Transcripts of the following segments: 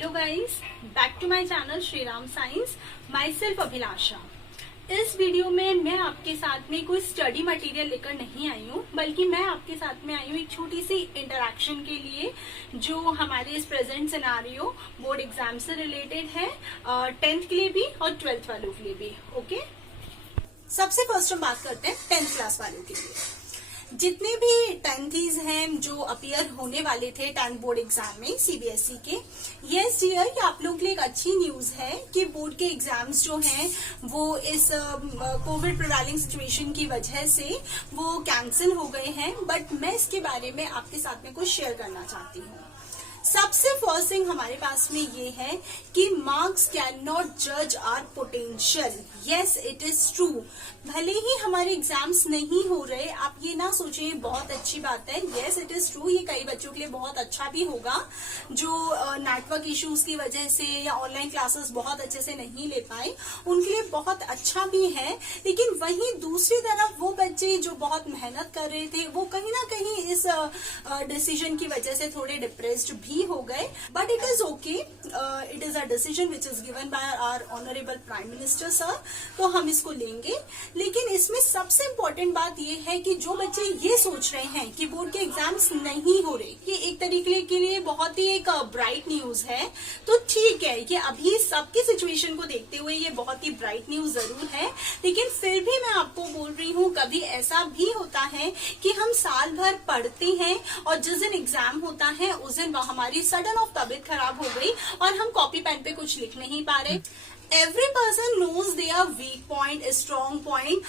Hello guys, back to my channel Shri Ram science. Myself Abhilasha. इस video में मैं आपके साथ में कोई स्टडी मटेरियल लेकर नहीं आई हूँ, बल्कि मैं आपके साथ में आई हूँ एक छोटी सी इंटरेक्शन के लिए जो हमारे इस प्रेजेंट सिनारियो बोर्ड एग्जाम से रिलेटेड है, 10th के लिए भी और 12th वालों के लिए भी। ओके, सबसे फर्स्ट हम बात करते हैं 10th क्लास वालों के लिए। जितने भी टेंथीज हैं जो अपीयर होने वाले थे 10th बोर्ड एग्जाम में सीबीएसई के, यस डियर, ये आप लोग के लिए एक अच्छी न्यूज है कि बोर्ड के एग्जाम्स जो हैं वो इस कोविड प्रिवेलिंग सिचुएशन की वजह से वो कैंसिल हो गए हैं। बट मैं इसके बारे में आपके साथ में कुछ शेयर करना चाहती हूँ। सबसे फर्स्ट थिंग हमारे पास में ये है कि मार्क्स कैन नॉट जज our potential. Yes, it is true. भले ही हमारे एग्जाम्स नहीं हो रहे, आप ये ना सोचिए बहुत अच्छी बात है। यस, इट इज ट्रू, ये कई बच्चों के लिए बहुत अच्छा भी होगा जो नेटवर्क इश्यूज की वजह से या ऑनलाइन क्लासेस बहुत अच्छे से नहीं ले पाए, उनके लिए बहुत अच्छा भी है। लेकिन वहीं दूसरी तरफ वो बच्चे जो बहुत मेहनत कर रहे थे वो कहीं ना कहीं इस डिसीजन की वजह से थोड़े डिप्रेस्ड भी हो गए। But it is okay, it is a decision which is given by our honourable prime minister sir, तो हम इसको लेंगे। लेकिन इसमें सबसे इम्पोर्टेंट बात ये है कि जो बच्चे ये सोच रहे हैं कि बोर्ड के एग्जाम्स नहीं हो रहे, ये एक तरीके के लिए बहुत ही एक ब्राइट न्यूज है। तो ठीक है, ये अभी सबकी सिचुएशन को देखते हुए ये बहुत ही ब्राइट न्यूज जरूर है, लेकिन फिर भी मैं आपको बोल रही हूँ कभी ऐसा भी होता है कि हम साल भर पढ़ते हैं और जिस दिन एग्जाम होता है उस दिन हमारी सडन ऑफ तबीयत खराब हो गई और हम कॉपी पेन पे कुछ लिख नहीं पा रहे। Every person knows their weak point, strong point.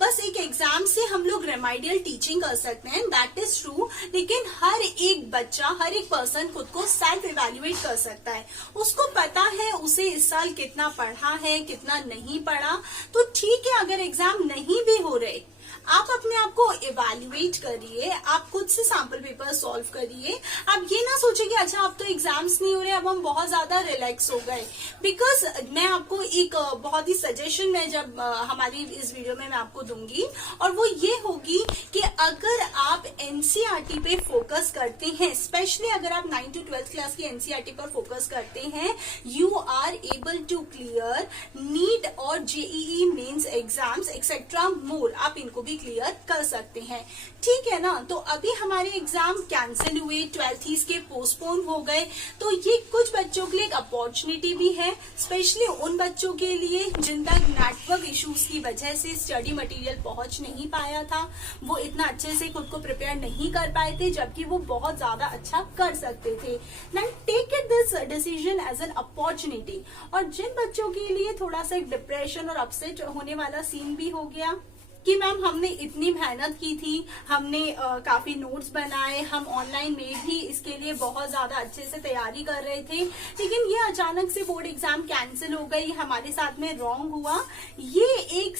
बस एक एग्जाम से हम लोग रेमाइडियल टीचिंग कर सकते हैं, दैट इज ट्रू। लेकिन हर एक बच्चा, हर एक पर्सन खुद को सेल्फ इवेल्युएट कर सकता है। उसको पता है उसे इस साल कितना पढ़ा है, कितना नहीं पढ़ा। तो ठीक है, अगर एग्जाम नहीं भी हो रहे, आप अपने आप को इवेल्युएट करिए, आप खुद से सैंपल पेपर सॉल्व करिए। आप ये ना सोचिए कि अच्छा अब तो एग्जाम्स नहीं हो रहे, अब हम बहुत ज्यादा रिलैक्स हो गए। बिकॉज मैं आपको एक बहुत ही सजेशन में जब हमारी इस वीडियो में मैं आपको दूंगी, और वो ये होगी कि अगर आप एनसीईआरटी पे फोकस करते हैं, स्पेशली अगर आप 9th to 12th क्लास की एनसीईआरटी पर फोकस करते हैं, you are able to clear NEET और JEE mains exams etcetera more. आप इनको भी क्लियर कर सकते हैं, ठीक है ना। तो अभी हमारे एग्जाम कैंसिल हुए, 12th के पोस्टपोन हो गए, तो ये कुछ बच्चों के लिए एक अपॉर्चुनिटी भी है, स्पेशली उन बच्चों के लिए जिन तक नेटवर्क इश्यूज की वजह से स्टडी मटेरियल पहुंच नहीं पाया था, वो इतना अच्छे से खुद को प्रिपेयर नहीं कर पाए थे, जबकि वो बहुत ज्यादा अच्छा कर सकते थे। Then take it this decision as an opportunity. और जिन बच्चों के लिए थोड़ा सा एक डिप्रेशन और अपसेट होने वाला सीन भी हो गया कि मैम हमने इतनी मेहनत की थी, हमने काफी नोट्स बनाए, हम ऑनलाइन में भी इसके लिए बहुत ज्यादा अच्छे से तैयारी कर रहे थे, लेकिन ये अचानक से बोर्ड एग्जाम कैंसिल हो गई, हमारे साथ में रॉन्ग हुआ। ये एक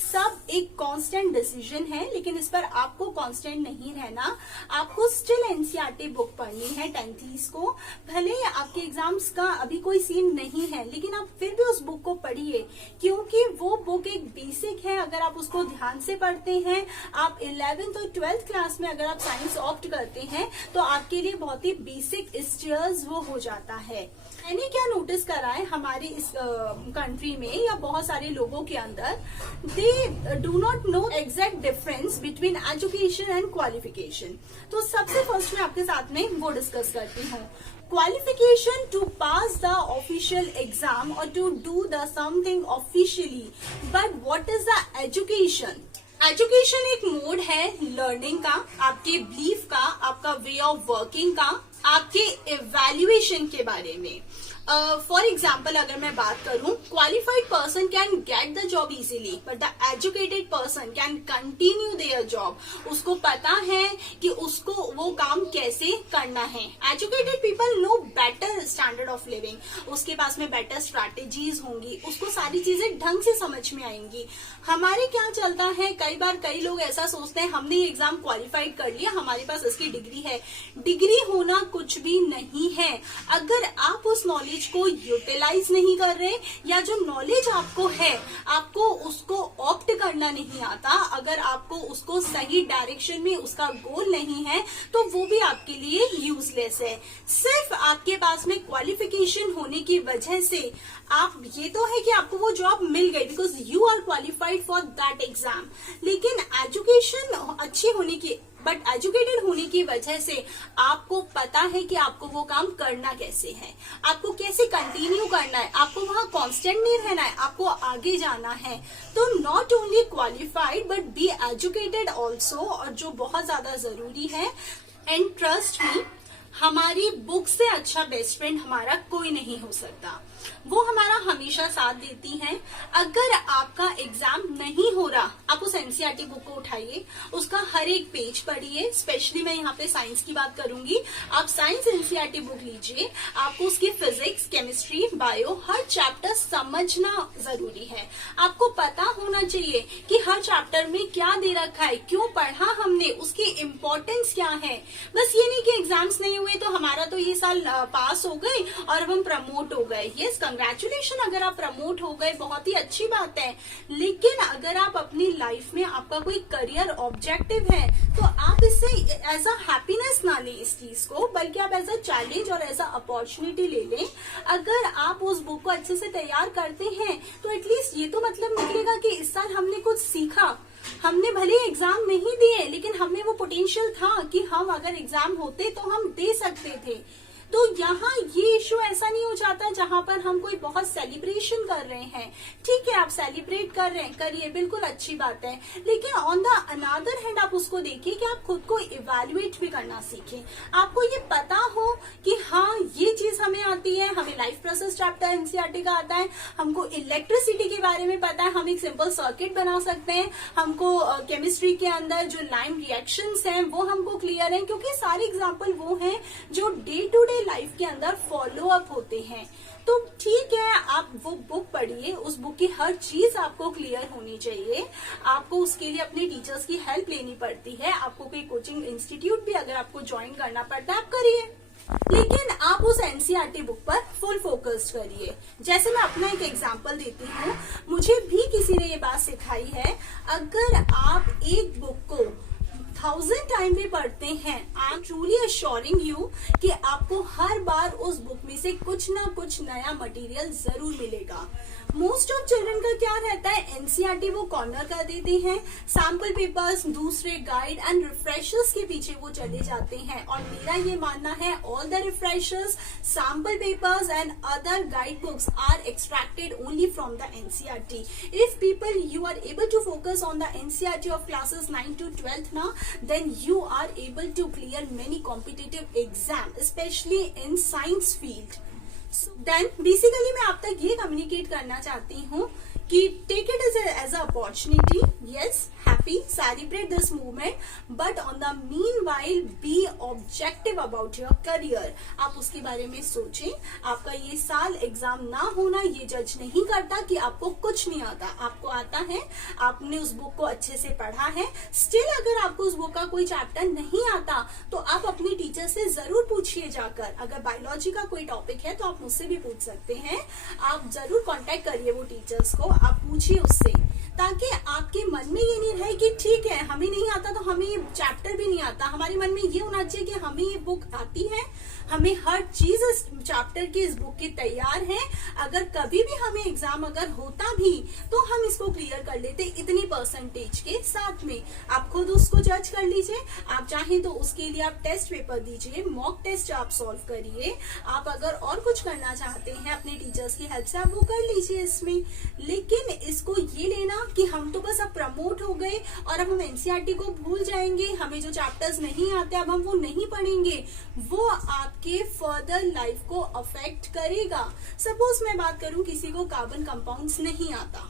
कांस्टेंट डिसीजन है, लेकिन इस पर आपको कांस्टेंट नहीं रहना। आपको स्टिल एनसीईआरटी बुक पढ़नी है 10th को। भले ही आपके एग्जाम्स का अभी कोई सीन नहीं है, लेकिन आप फिर भी उस बुक को पढ़िए, क्योंकि वो बुक एक बेसिक है। अगर आप उसको ध्यान से पढ़ते हैं, आप 11th और 12th क्लास में अगर आप साइंस ऑप्ट करते हैं, तो आपके लिए बहुत ही बेसिक स्टेयर्स वो हो जाता है। मैंने क्या नोटिस करा है हमारे इस कंट्री में या बहुत सारे लोगों के अंदर, they do not know exact difference between education and qualification. तो सबसे फर्स्ट मैं आपके साथ में वो डिस्कस करती हूँ। Qualification to pass the official exam or to do the something officially, but what is the education? Education एक मोड है लर्निंग का, आपके बिलीफ का, आपका वे ऑफ वर्किंग का, आपके इवैल्यूएशन के बारे में। फॉर एग्जाम्पल अगर मैं बात करूं, qualified person can get the job easily, but the educated person can continue their job. उसको पता है कि उसको वो काम कैसे करना है। Educated people know better standard of living, उसके पास में बेटर स्ट्रैटेजीज होंगी, उसको सारी चीजें ढंग से समझ में आएंगी। हमारे क्या चलता है, कई बार कई लोग ऐसा सोचते हैं हमने एग्जाम क्वालिफाइड कर लिया, हमारे पास इसकी डिग्री है। डिग्री होना कुछ भी नहीं है अगर आप उस नॉलेज को यूटिलाइज नहीं कर रहे, या जो नॉलेज आपको है आपको उसको ऑप्ट करना नहीं आता, अगर आपको उसको सही डायरेक्शन में उसका गोल नहीं है, तो वो भी आपके लिए यूजलेस है। सिर्फ आपके पास में क्वालिफाइड क्वालिफिकेशन होने की वजह से आप, ये तो है कि आपको वो जॉब मिल गई because you are qualified for that exam, लेकिन एजुकेशन अच्छी होने की, बट एजुकेटेड होने की वजह से आपको पता है कि आपको वो काम करना कैसे है, आपको कैसे कंटिन्यू करना है, आपको वहां कांस्टेंट नहीं रहना है, आपको आगे जाना है। तो not only qualified but be educated also, और जो बहुत ज्यादा जरूरी है। एंड ट्रस्ट मी, हमारी बुक से अच्छा बेस्ट फ्रेंड हमारा कोई नहीं हो सकता। वो हमारा हमेशा साथ देती हैं। अगर आपका एग्जाम नहीं हो रहा, आप उस एनसीईआरटी बुक को उठाइए, उसका हर एक पेज पढ़िए। स्पेशली मैं यहाँ पे साइंस की बात करूंगी, आप साइंस एनसीईआरटी बुक लीजिए। आपको उसकी फिजिक्स, केमिस्ट्री, बायो हर चैप्टर समझना जरूरी है। आपको पता होना चाहिए कि हर चैप्टर में क्या दे रखा है, क्यों पढ़ा हमने, उसकी इम्पोर्टेंस क्या है। बस ये नहीं कि एग्जाम्स नहीं हुए तो हमारा तो ये साल पास हो गए और अब हम प्रमोट हो गए। यस, कंग्रेचुलेशन, अगर आप प्रमोट हो गए बहुत ही अच्छी बात है, लेकिन अगर आप अपनी लाइफ में, आपका कोई करियर ऑब्जेक्टिव है, तो आप इससे एज अ हैप्पीनेस ना लें इस चीज को, बल्कि आप एज अ चैलेंज और एज अ अपॉर्चुनिटी ले लें। अगर आप उस बुक को अच्छे से तैयार करते हैं तो एटलीस्ट ये तो मतलब निकलेगा कि इस साल हमने कुछ सीखा। हमने भले एग्जाम नहीं दिए, लेकिन हमें वो पोटेंशियल था कि हम अगर एग्जाम होते तो हम दे सकते थे। तो यहाँ ये इशू ऐसा नहीं हो जाता जहां पर हम कोई बहुत सेलिब्रेशन कर रहे हैं। ठीक है, आप सेलिब्रेट कर रहे हैं, करिए, बिल्कुल अच्छी बात है, लेकिन ऑन द अनदर हैंड आप उसको देखिए कि आप खुद को इवेल्युएट भी करना सीखें। आपको ये पता हो कि हाँ ये चीज हमें आती है, हमें लाइफ प्रोसेस चैप्टर एनसीईआरटी का आता है, हमको इलेक्ट्रिसिटी के बारे में पता है, हम एक सिंपल सर्किट बना सकते हैं, हमको केमिस्ट्री के अंदर जो लाइन रिएक्शंस हैं वो हमको क्लियर है, क्योंकि सारे एग्जाम्पल वो हैं जो डे टू डे लाइफ के अंदर फॉलो अप होते हैं। तो ठीक है, आप वो बुक पढ़िए, उस बुक की हर चीज आपको क्लियर होनी चाहिए। आपको उसके लिए अपने टीचर्स की हेल्प लेनी पड़ती है, आपको कोई कोचिंग इंस्टीट्यूट भी अगर आपको ज्वाइन करना पड़ता है आप करिए, लेकिन आप उस एनसीईआरटी बुक पर फुल फोकस्ड करिए। जैसे मैं अपना एक एग्जांपल देती हूँ, मुझे भी किसी ने ये बात सिखाई है, अगर आप एक बुक को 1000 टाइम भी पढ़ते हैं, I am truly assuring you कि आपको हर बार उस बुक में से कुछ ना कुछ नया मटेरियल जरूर मिलेगा। मोस्ट ऑफ चिल्ड्रन का क्या रहता है, एनसीईआरटी वो कॉर्नर कर देते हैं, सैम्पल पेपर्स, दूसरे गाइड एंड रिफ्रेशर्स के पीछे वो चले जाते हैं। और मेरा ये मानना है, all the refreshers, sample papers and other guide books are extracted only from the NCERT. If people you are able to focus on the NCERT of classes 9 to 12 ना, then you are able to clear many competitive exams, especially in science field. So then basically मैं आप तक ये communicate करना चाहती हूँ कि take it as a opportunity, yes, happy, celebrate this movement, but on the meanwhile be objective about your career. आप उसके बारे में सोचें। आपका ये साल एग्जाम ना होना ये जज नहीं करता कि आपको कुछ नहीं आता, आपको आता है, आपने उस बुक को अच्छे से पढ़ा है। स्टिल अगर आपको उस बुक का कोई चैप्टर नहीं आता तो आप अपने टीचर से जरूर पूछिए जाकर। अगर बायोलॉजी का कोई टॉपिक है तो आप मुझसे भी पूछ सकते हैं, आप जरूर कॉन्टेक्ट करिए वो टीचर्स को, आप पूछिए उससे, ताकि आपके मन में ये नहीं रहे कि ठीक है हमें नहीं आता तो हमें ये चैप्टर भी नहीं आता। हमारे मन में ये होना चाहिए कि हमें ये बुक आती है, हमें हर चीज इस चैप्टर की, इस बुक की तैयार है। अगर कभी भी हमें एग्जाम अगर होता भी तो हम इसको क्लियर कर लेते इतनी परसेंटेज के साथ में। आप खुद उसको जज कर लीजिए। आप चाहें तो उसके लिए आप टेस्ट पेपर दीजिए, मॉक टेस्ट आप सॉल्व करिए। आप अगर और कुछ करना चाहते हैं अपने टीचर्स की हेल्प से आप वो कर लीजिए इसमें। लेकिन इसको ये लेना कि हम तो बस अब प्रमोट हो गए और अब हम एनसीईआरटी को भूल जाएंगे, हमें जो चैप्टर्स नहीं आते अब हम वो नहीं पढ़ेंगे, वो आपके फर्दर लाइफ को अफेक्ट करेगा। सपोज मैं बात करूं किसी को कार्बन कंपाउंड्स नहीं आता,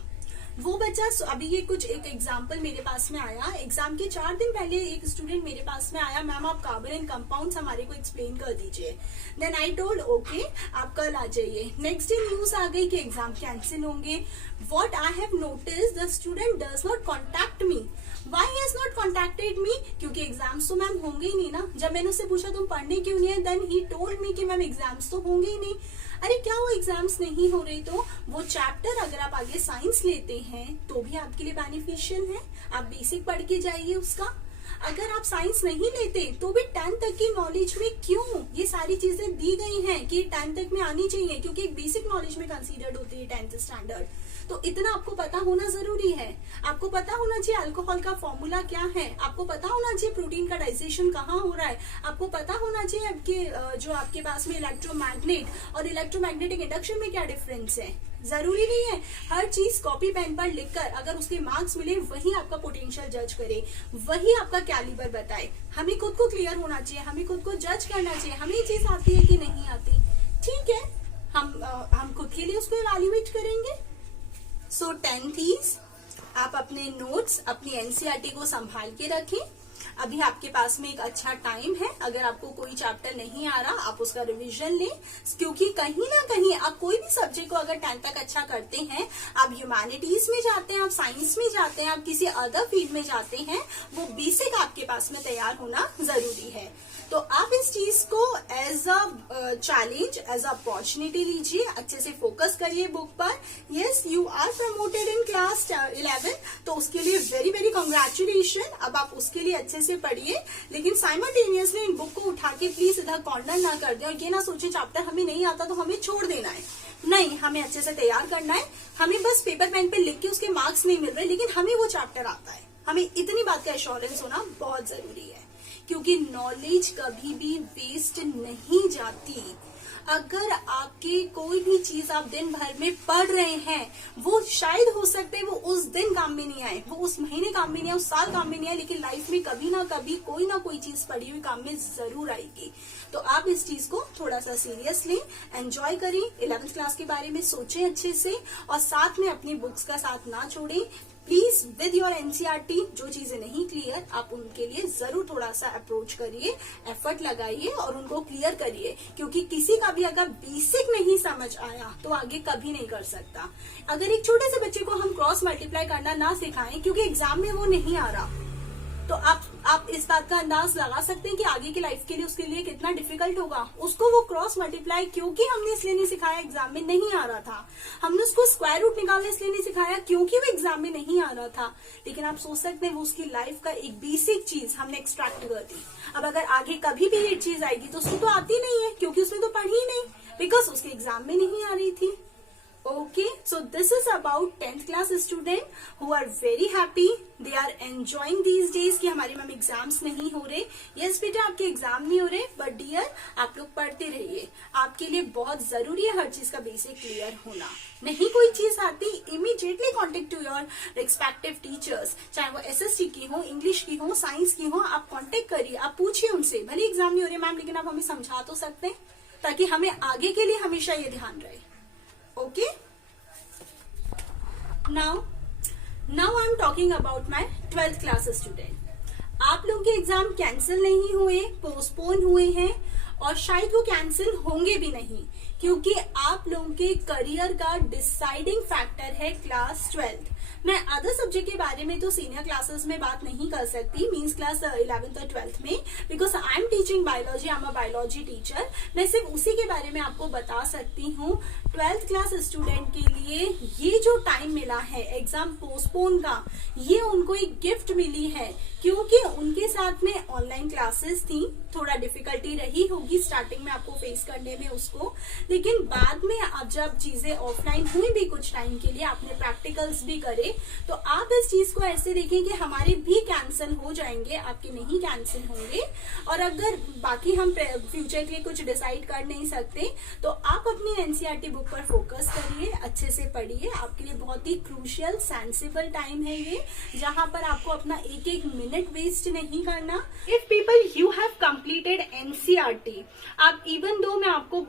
वो बच्चा, अभी ये कुछ एक एग्जाम्पल मेरे पास में आया, एग्जाम के 4 दिन पहले एक स्टूडेंट मेरे पास में आया, मैम आप कार्बन एंड कंपाउंड्स हमारे को एक्सप्लेन कर दीजिए। देन आई टोल्ड ओके आप कल आ जाइए। नेक्स्ट डे न्यूज आ गई कि एग्जाम कैंसिल होंगे। What I have noticed, the student does not contact me. Why he has not contacted me? क्योंकि एग्जाम्स तो मैम होंगे ही नहीं ना। जब मैंने उससे पूछा तुम पढ़ने क्यों नहीं है, देन ही टोल्ड मी कि मैम एग्जाम्स तो होंगे ही नहीं। अरे क्या वो एग्जाम्स नहीं हो रही तो वो चैप्टर अगर आप आगे साइंस लेते हैं तो भी आपके लिए बेनिफिशियल है। आप बेसिक पढ़ के जाइए उसका। अगर आप साइंस नहीं लेते तो भी 10th तक की नॉलेज में क्यों ये सारी चीजें दी गई हैं कि 10th तक में आनी चाहिए, क्योंकि एक बेसिक नॉलेज में कंसीडर्ड होती है 10th स्टैंडर्ड। तो इतना आपको पता होना जरूरी है। आपको पता होना चाहिए अल्कोहल का फॉर्मूला क्या है, आपको पता होना चाहिए प्रोटीन का डाइजेशन कहाँ हो रहा है, आपको पता होना चाहिए आपके जो आपके पास में इलेक्ट्रोमैग्नेट और इलेक्ट्रोमैग्नेटिक इंडक्शन में क्या डिफरेंस है। जरूरी नहीं है हर चीज कॉपी पेन पर लिखकर अगर उसके मार्क्स मिले वही आपका पोटेंशियल जज करे, वही आपका कैलिबर बताए। हमें खुद को क्लियर होना चाहिए, हमें खुद को जज करना चाहिए, हमें ये चीज आती है कि नहीं आती। ठीक है, हम खुद के लिए उसको इवैल्यूएट करेंगे। सो 10th आप अपने नोट्स अपनी एनसीईआरटी को संभाल के रखें। अभी आपके पास में एक अच्छा टाइम है। अगर आपको कोई चैप्टर नहीं आ रहा आप उसका रिवीजन लें, क्योंकि कहीं ना कहीं आप कोई भी सब्जेक्ट को अगर 10th तक अच्छा करते हैं, आप ह्यूमैनिटीज में जाते हैं, आप साइंस में जाते हैं, आप किसी अदर फील्ड में जाते हैं, वो बेसिक आपके पास में तैयार होना जरूरी है। तो आप इस चीज को as a challenge, as a opportunity लीजिए, अच्छे से फोकस करिए बुक पर। Yes, you are promoted in class 11, तो उसके लिए वेरी वेरी कॉन्ग्रेचुलेशन। अब आप उसके लिए अच्छे से पढ़िए, लेकिन साइमल्टेनियसली इन बुक को उठा के प्लीज इधर कॉर्नर ना कर दे और ये ना सोचे चैप्टर हमें नहीं आता तो हमें छोड़ देना है। नहीं, हमें अच्छे से तैयार करना है। हमें बस पेपर पेन पे लिख के उसके मार्क्स नहीं मिल रहे, लेकिन हमें वो चैप्टर आता है। हमें इतनी बात का एश्योरेंस होना बहुत जरूरी है, क्योंकि नॉलेज कभी भी वेस्ट नहीं जाती। अगर आपकी कोई भी चीज आप दिन भर में पढ़ रहे हैं, वो शायद हो सकता है वो उस दिन काम में नहीं आए, वो उस महीने काम में नहीं आए, उस साल काम में नहीं आए, लेकिन लाइफ में कभी ना कभी कोई ना कोई चीज पढ़ी हुई काम में जरूर आएगी। तो आप इस चीज को थोड़ा सा सीरियस लें, एंजॉय करें, 11th क्लास के बारे में सोचें अच्छे से, और साथ में अपनी बुक्स का साथ ना छोड़ें। प्लीज विद योर एनसीईआरटी जो चीजें नहीं क्लियर आप उनके लिए जरूर थोड़ा सा अप्रोच करिए, एफर्ट लगाइए और उनको क्लियर करिए, क्योंकि किसी का भी अगर बेसिक नहीं समझ आया तो आगे कभी नहीं कर सकता। अगर एक छोटे से बच्चे को हम क्रॉस मल्टीप्लाई करना ना सिखाएं क्योंकि एग्जाम में वो नहीं आ रहा, तो आप इस बात का अंदाज लगा सकते हैं कि आगे की लाइफ के लिए उसके लिए कितना डिफिकल्ट होगा। उसको वो क्रॉस मल्टीप्लाई क्योंकि हमने इसलिए नहीं सिखाया, एग्जाम में नहीं आ रहा था। हमने उसको स्क्वायर रूट निकालने इसलिए नहीं सिखाया क्योंकि वो एग्जाम में नहीं आ रहा था। लेकिन आप सोच सकते हैं वो उसकी लाइफ का एक बेसिक चीज हमने एक्सट्रैक्ट कर दी। अब अगर आगे कभी भी ये चीज आएगी तो उसको तो आती नहीं है, क्योंकि उसने तो पढ़ी नहीं, बिकॉज उसके एग्जाम में नहीं आ रही थी। Okay, so this is about 10th class student who are very happy. They are enjoying these days कि हमारे मैम एग्जाम्स नहीं हो रहे। यस बेटा, आपके एग्जाम नहीं हो रहे, बट डियर आप लोग पढ़ते रहिए। आपके लिए बहुत जरूरी है हर चीज का बेसिक क्लियर होना। नहीं कोई चीज आती, immediately contact to your respective teachers, चाहे वो एसएसटी की हो, इंग्लिश की हो, साइंस की हो, आप कॉन्टेक्ट करिए, आप पूछिए उनसे। भले एग्जाम नहीं हो रहे मैम, लेकिन आप हमें समझा तो सकते हैं, ताकि हमें आगे के लिए हमेशा ये ध्यान रहे। Okay, now I'm talking about my 12th class student. आप लोगों के एग्जाम कैंसिल नहीं हुए, पोस्टपोन हुए हैं, और शायद वो कैंसिल होंगे भी नहीं, क्योंकि आप लोगों के करियर का डिसाइडिंग फैक्टर है क्लास 12th। मैं अदर सब्जेक्ट के बारे में तो सीनियर क्लासेस में बात नहीं कर सकती, मींस क्लास 11th और 12th में, because I am teaching biology, I am a biology teacher. मैं सिर्फ उसी के बारे में आपको बता सकती हूँ। 12th क्लास स्टूडेंट के लिए ये जो टाइम मिला है एग्जाम पोस्टपोन का, ये उनको एक गिफ्ट मिली है, क्योंकि उनके साथ में ऑनलाइन क्लासेस थी। थोड़ा डिफिकल्टी रही होगी स्टार्टिंग में आपको फेस करने में उसको, लेकिन बाद में अब जब चीजें ऑफलाइन हुई भी कुछ टाइम के लिए, आपने प्रैक्टिकल्स भी करे, तो आप इस चीज को ऐसे देखें कि हमारे भी कैंसिल हो जाएंगे, आपके नहीं कैंसिल होंगे। और अगर बाकी हम फ्यूचर के लिए कुछ डिसाइड कर नहीं सकते, तो आप अपनी एनसीईआरटी बुक पर फोकस करिए, अच्छे से पढ़िए। आपके लिए बहुत ही क्रूशियल सेंसिबल टाइम है ये, जहां पर आपको अपना एक एक मिनट वेस्ट नहीं करना। If people you have completed NCERT, आप इवन दो मैं आपको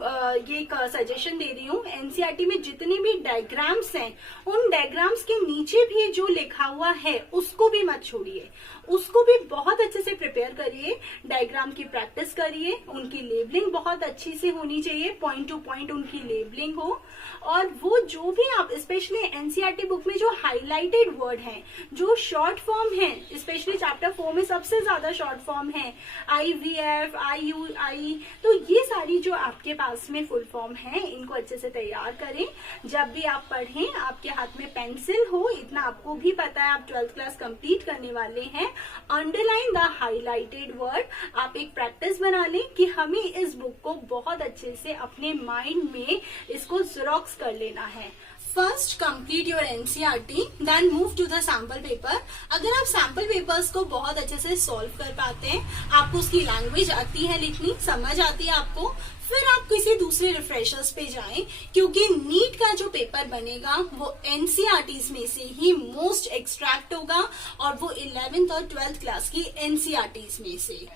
ये एक सजेशन दे रही हूँ, एनसीईआरटी में जितने भी डायग्राम्स हैं, उन डायग्राम्स के नीचे भी जो लिखा हुआ है उसको भी मत छोड़िए, उसको भी बहुत अच्छे से प्रिपेयर करिए, डायग्राम की प्रैक्टिस करिए, उनकी लेबलिंग बहुत अच्छी से होनी चाहिए, पॉइंट टू पॉइंट उनकी लेबलिंग हो, और वो जो भी आप स्पेशली एनसीईआरटी बुक में जो हाईलाइटेड वर्ड हैं, जो शॉर्ट फॉर्म है, स्पेशली चैप्टर 4 में सबसे ज्यादा शॉर्ट फॉर्म है, IVF, IUI, तो ये सारी जो आपके पास में फुल फॉर्म है इनको अच्छे से तैयार करें। जब भी आप पढ़ें आपके हाथ में पेंसिल हो, इतना आपको भी पता है आप 12th क्लास कंप्लीट करने वाले हैं। अंडरलाइन द हाईलाइटेड वर्ड, आप एक प्रैक्टिस बना लें कि हमें इस बुक को बहुत अच्छे से अपने माइंड में इसको जेरॉक्स कर लेना है। First complete your NCERT, then move to the sample paper. अगर आप सैम्पल पेपर्स को बहुत अच्छे से सॉल्व कर पाते हैं, आपको उसकी लैंग्वेज आती है लिखनी, समझ आती है आपको, फिर आप किसी दूसरे रिफ्रेशर्स पे जाएं, क्योंकि नीट का जो पेपर बनेगा वो एनसीईआरटीज में से ही मोस्ट एक्सट्रैक्ट होगा, और वो 11th और 12th क्लास की एनसीईआरटीज में से।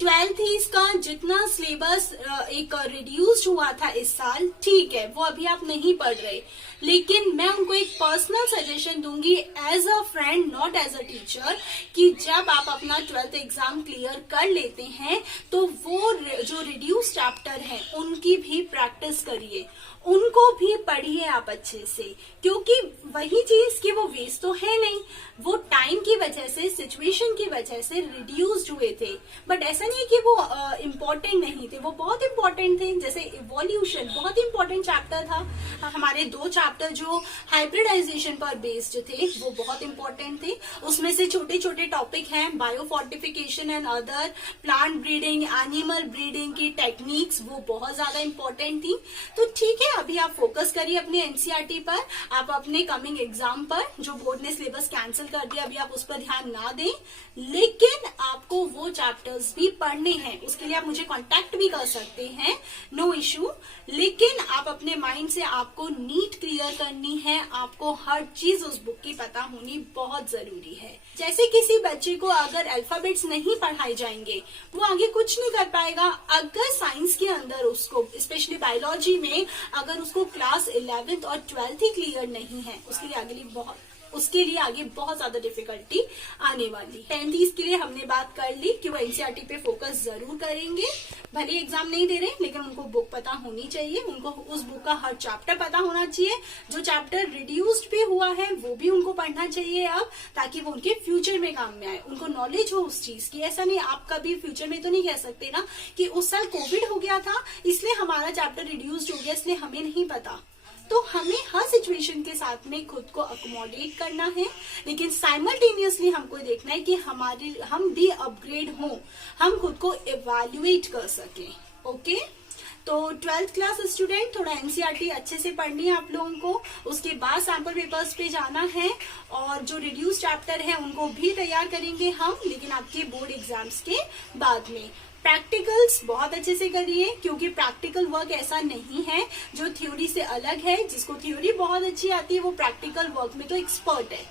12th का जितना सिलेबस एक रिड्यूस हुआ था इस साल, ठीक है, वो अभी आप नहीं पढ़ रहे, लेकिन मैं उनको एक पर्सनल सजेशन दूंगी as a friend, not as a teacher, कि जब आप अपना 12th एग्जाम क्लियर कर लेते हैं तो वो जो रिड्यूस चैप्टर है उनकी भी प्रैक्टिस करिए, उनको भी पढ़िए आप अच्छे से, क्योंकि वही चीज कि वो वेस्ट तो है नहीं, वो टाइम की वजह से, सिचुएशन की वजह से रिड्यूस्ड हुए थे, बट ऐसा नहीं कि वो इम्पोर्टेंट नहीं थे, वो बहुत इम्पोर्टेंट थे। जैसे इवोल्यूशन बहुत इम्पोर्टेंट चैप्टर था, हमारे 2 चैप्टर जो हाइब्रिडाइजेशन पर बेस्ड थे वो बहुत इम्पोर्टेंट थे। उसमें से छोटे छोटे टॉपिक हैं, biofortification and other, plant breeding, animal breeding की टेक्निक्स, वो बहुत ज्यादा इम्पोर्टेंट थी। तो ठीक है, अभी आप फोकस करिए अपने एनसीईआरटी पर, आप अपने कमिंग एग्जाम पर, जो बोर्ड ने सिलेबस कैंसिल कर दिया अभी आप उस पर ध्यान ना दें, लेकिन आपको वो चैप्टर्स भी पढ़ने हैं, उसके लिए आप मुझे कांटेक्ट भी कर सकते हैं, नो इशू। लेकिन आप अपने माइंड से आपको नीट क्लियर करनी है, आपको हर चीज उस बुक की पता होनी बहुत जरूरी है। जैसे किसी बच्चे को अगर अल्फाबेट्स नहीं पढ़ाए जाएंगे वो आगे कुछ नहीं कर पाएगा। अगर साइंस के अंदर उसको, स्पेशली बायोलॉजी में, अगर उसको क्लास 11th और 12th ही क्लियर नहीं है, उसके लिए आगे बहुत ज्यादा डिफिकल्टी आने वाली है। 10th के लिए हमने बात कर ली कि वो एनसीईआरटी पे फोकस जरूर करेंगे, भले एग्जाम नहीं दे रहे लेकिन उनको बुक पता होनी चाहिए, उनको उस बुक का हर चैप्टर पता होना चाहिए, जो चैप्टर रिड्यूस्ड भी हुआ है वो भी उनको पढ़ना चाहिए अब, ताकि वो उनके फ्यूचर में काम में आए, उनको नॉलेज हो उस चीज की। ऐसा नहीं, आप कभी फ्यूचर में तो नहीं कह सकते ना कि उस साल कोविड हो गया था इसलिए हमारा चैप्टर रिड्यूस्ड हो गया, इसलिए हमें नहीं पता। तो हमें हर सिचुएशन के साथ में खुद को अकोमोडेट करना है, लेकिन साइमल्टेनियसली हमको देखना है कि हम भी अपग्रेड हों, हम खुद को इवैल्यूएट कर सकें। ओके, तो 12th क्लास स्टूडेंट थोड़ा एनसीईआरटी अच्छे से पढ़नी है आप लोगों को, उसके बाद सैंपल पेपर्स पे जाना है, और जो रिड्यूस चैप्टर है उनको भी तैयार करेंगे हम, लेकिन आपके बोर्ड एग्जाम्स के बाद में। प्रैक्टिकल्स बहुत अच्छे से करिए, क्योंकि प्रैक्टिकल वर्क ऐसा नहीं है जो थ्योरी से अलग है, जिसको थ्योरी बहुत अच्छी आती है वो प्रैक्टिकल वर्क में तो एक्सपर्ट है।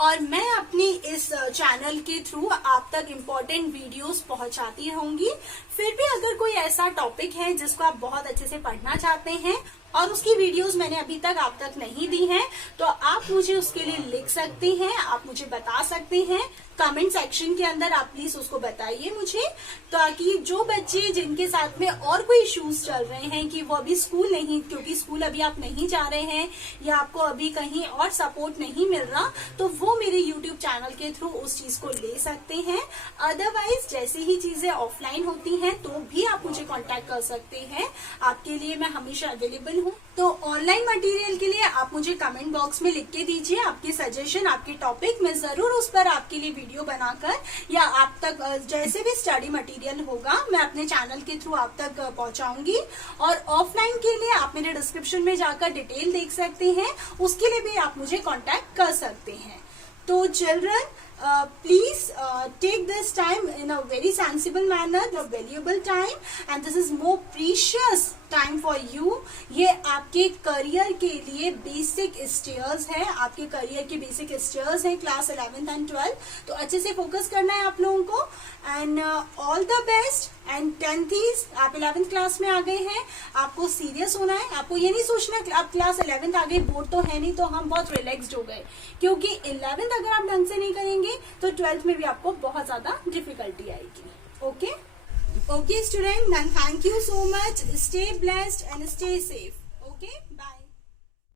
और मैं अपनी इस चैनल के थ्रू आप तक इम्पोर्टेंट वीडियोस पहुंचाती रहूंगी। फिर भी अगर कोई ऐसा टॉपिक है जिसको आप बहुत अच्छे से पढ़ना चाहते हैं और उसकी वीडियोस मैंने अभी तक आप तक नहीं दी हैं, तो आप मुझे उसके लिए लिख सकते हैं, आप मुझे बता सकते हैं कमेंट सेक्शन के अंदर, आप प्लीज उसको बताइए मुझे, ताकि जो बच्चे जिनके साथ में और कोई इश्यूज चल रहे हैं कि वो अभी स्कूल नहीं, क्योंकि स्कूल अभी आप नहीं जा रहे हैं या आपको अभी कहीं और सपोर्ट नहीं मिल रहा, तो वो मेरे यूट्यूब चैनल के थ्रू उस चीज को ले सकते हैं। अदरवाइज जैसे ही चीजें ऑफलाइन होती हैं तो भी आप मुझे कॉन्टेक्ट कर सकते हैं, आपके लिए मैं हमेशा अवेलेबल हूँ। तो ऑनलाइन मटेरियल के लिए आप मुझे कमेंट बॉक्स में लिख के दीजिए आपके सजेशन, आपके टॉपिक, मैं जरूर उस पर आपके लिए वीडियो बनाकर या आप तक जैसे भी स्टडी मटेरियल होगा मैं अपने चैनल के थ्रू आप तक पहुंचाऊंगी। और ऑफलाइन के लिए आप मेरे डिस्क्रिप्शन में जाकर डिटेल देख सकते हैं, उसके लिए भी आप मुझे कॉन्टेक्ट कर सकते हैं। तो children, please take this time in a very sensible manner, your valuable time, and this is more precious time for you. ये आपके करियर के लिए बेसिक स्टेयर्स है, आपके करियर के बेसिक स्टेयर्स है क्लास 11th एंड 12th, तो अच्छे से फोकस करना है आप लोगों को। And all the best. And 10th आप 11th क्लास में आ गए हैं, आपको सीरियस होना है, आपको ये नहीं सोचना आप क्लास 11th आ गए, बोर्ड तो है नहीं तो हम बहुत रिलैक्स्ड हो गए, क्योंकि 11th अगर आप ढंग से नहीं करेंगे तो 12th में भी आपको बहुत ज्यादा डिफिकल्टी आएगी। Okay. Okay student, then thank you so much. Stay blessed and stay safe.